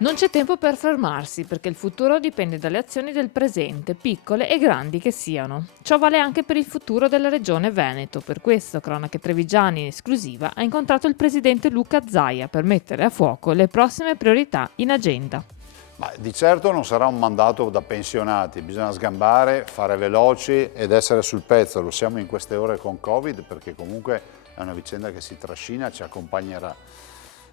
Non c'è tempo per fermarsi perché il futuro dipende dalle azioni del presente, piccole e grandi che siano. Ciò vale anche per il futuro della regione Veneto. Per questo Cronache Trevigiane in esclusiva ha incontrato il presidente Luca Zaia per mettere a fuoco le prossime priorità in agenda. Ma di certo non sarà un mandato da pensionati, bisogna sgambare, fare veloci ed essere sul pezzo. Lo siamo in queste ore con Covid perché comunque è una vicenda che si trascina, ci accompagnerà.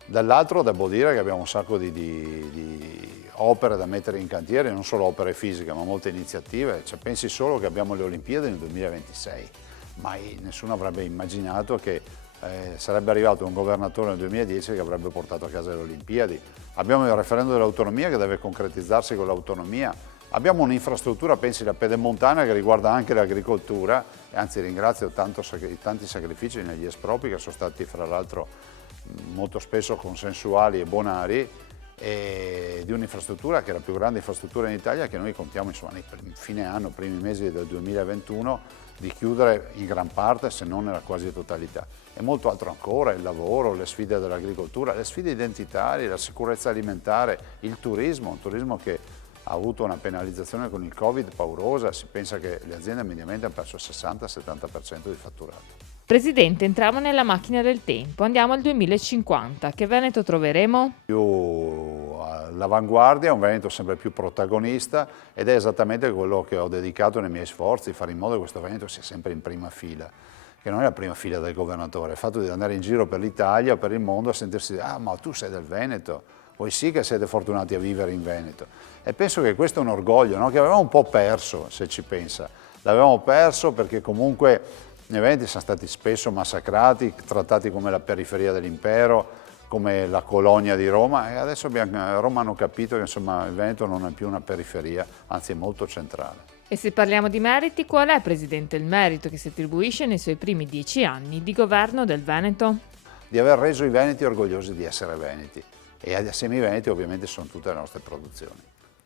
Dall'altro devo dire che abbiamo un sacco di opere da mettere in cantiere, non solo opere fisiche ma molte iniziative. Cioè, pensi solo che abbiamo le Olimpiadi nel 2026, mai nessuno avrebbe immaginato che sarebbe arrivato un governatore nel 2010 che avrebbe portato a casa le Olimpiadi. Abbiamo il referendum dell'autonomia che deve concretizzarsi con l'autonomia. Abbiamo un'infrastruttura, pensi, la pedemontana che riguarda anche l'agricoltura, e anzi ringrazio i tanti sacrifici negli espropri che sono stati fra l'altro molto spesso consensuali e bonari, e di un'infrastruttura che è la più grande infrastruttura in Italia, che noi contiamo insomma, nei fine anno, primi mesi del 2021, di chiudere in gran parte, se non nella quasi totalità. E molto altro ancora, il lavoro, le sfide dell'agricoltura, le sfide identitarie, la sicurezza alimentare, il turismo, un turismo che ha avuto una penalizzazione con il Covid paurosa. Si pensa che le aziende mediamente hanno perso il 60-70% di fatturato. Presidente, entriamo nella macchina del tempo, andiamo al 2050. Che Veneto troveremo? Più all'avanguardia, un Veneto sempre più protagonista, ed è esattamente quello che ho dedicato nei miei sforzi, fare in modo che questo Veneto sia sempre in prima fila, che non è la prima fila del governatore, il fatto di andare in giro per l'Italia o per il mondo a sentirsi dire «Ah, ma tu sei del Veneto, voi sì che siete fortunati a vivere in Veneto». E penso che questo è un orgoglio, no? Che avevamo un po' perso, se ci pensa. L'avevamo perso perché comunque i Veneti sono stati spesso massacrati, trattati come la periferia dell'impero, come la colonia di Roma, e adesso a Roma hanno capito che insomma, il Veneto non è più una periferia, anzi è molto centrale. E se parliamo di meriti, qual è, Presidente, il merito che si attribuisce nei suoi primi 10 anni di governo del Veneto? Di aver reso i Veneti orgogliosi di essere Veneti, e assieme ai Veneti ovviamente sono tutte le nostre produzioni.